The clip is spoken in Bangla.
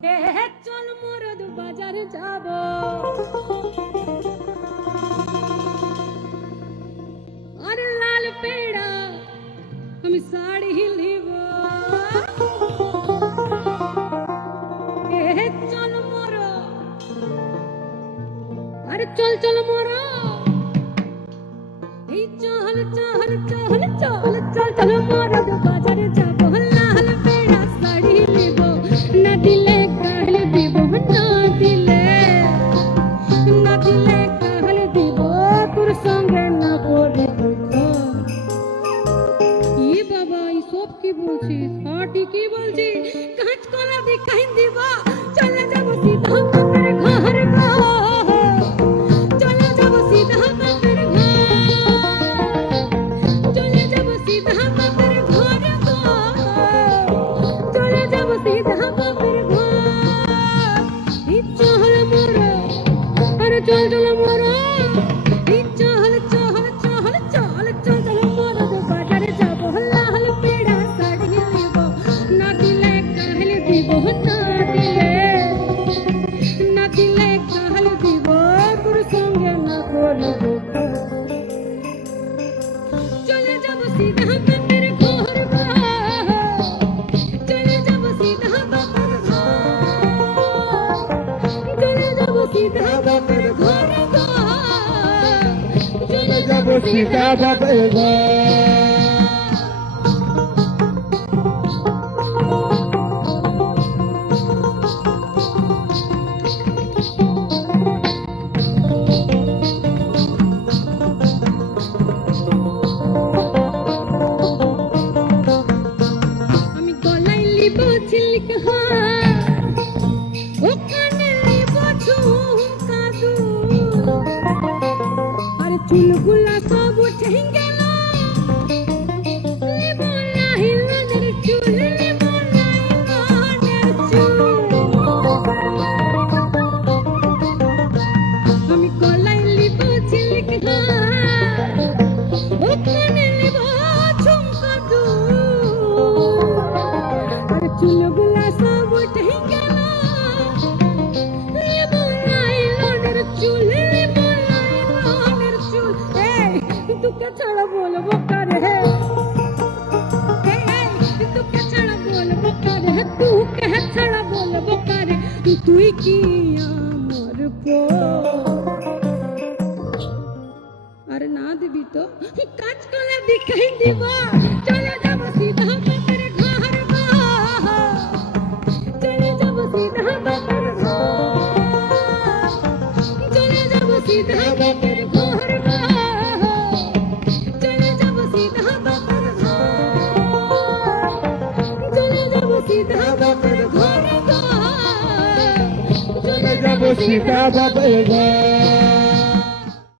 চল মরদ বাজারে যাব, আর লাল পেড়া আমি শাড়ি লিব। চল মর, আরে চল চল মর, এই চল চল চল চল চল চল মরদ বাজারে যাব, লাল পেড়া শাড়ি লিব। না দিলে কাহলে দিব, না দিলে কাহলে দিব, তোর সঙ্গে না পড়ে দুঃখ। ই বাবা এই সব কি বলছিস? হ্যাঁ ঠিকই বলছি। কাঁচ কলা দেখাই দিব, চলে যাব সিধা বাপের ঘর গো, চলে যাব সিধা বাপের ঘর, চলে যাব সিধা বাপের ঘর গো, চলে যাব সিধা বাপের ঘর। এই চল মোর, আরে চল চল মোর, এই চল চল চল চল চল চল মোর বাজারে যাব, লাল পেড়া শাড়ি লিব। না দিলে কাহলে দিব, না দিলে কাহলে দিব, তোর সঙ্গে না করলে দুঃখ। চলে যাব সিধা বাপের ঘর গো, চলে যাব সিধা বাপের ঘর, চলে যাব সিধা বাপের ঘর গো, চলে যাব সিধা বাপের ঘর। আমি গলায় লিব ঝিলিক হার, ওখানে লিব ঝুমকা দুল, আর চুলগুলা সব উঠে গেল, লিব লাহিলানের চুল, লিব লাহিলানের চুল। আমি গলায় লিব ঝিলিক হার, ওখানে লিব ঝুমকা দুল, আর চুলগুলা সব উঠে গেল, লিব লাহিলানের চুল, লিব লাহিলানের চুল। এই তোকে ছাড়া বলবো কারে, তোকে ছাড়া বলবো কারে, তোকে ছাড়া বলবো কারে, তুই কি আমার পো। আরে না দিবি তো কাজ কলা দেখাই দিব, চলে যাব সিধা বাপের ঘর গো, চলে যাব সিধা বাপের ঘর, চলে যাব সিধা বাপের ঘর গো, চলে যাব সিধা বাপের ঘর, চলে যাব সিধা বাপের ঘর গো, চলে যাব সিধা বাপের ঘর।